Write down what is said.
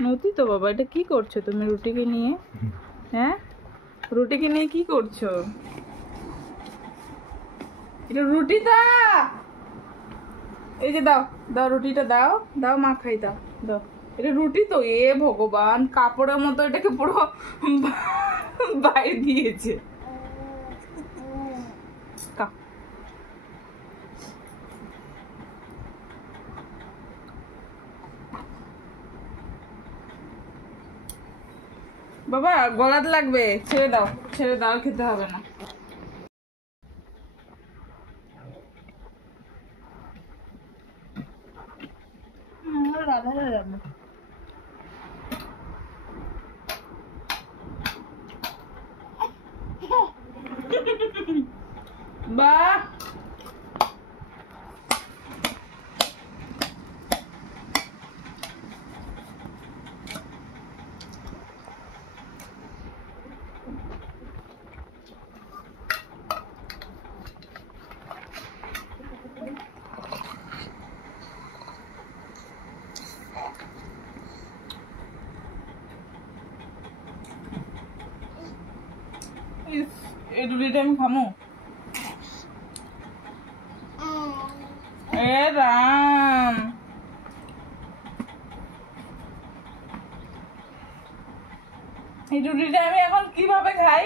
নতি তো বাবা, এটা কি করছো তুমি রুটিকে নিয়ে? হ্যাঁ, রুটিকে নিয়ে কি করছো? এটা রুটিটা, এই যে দাও দাও, রুটিটা দাও দাও, মা খাই, দাও দাও। এটা রুটি তো, এ ভগবান, কাপড়ের মতো এটাকে পুরো বাইরে দিয়েছে। বাবা গলাতে লাগবে, ছেড়ে দাও ছেড়ে দাও, খেতে হবে না। বাহ, এই রুটিটা আমি খামো? এ রাম, এই রুটিটা আমি এখন কিভাবে খাই?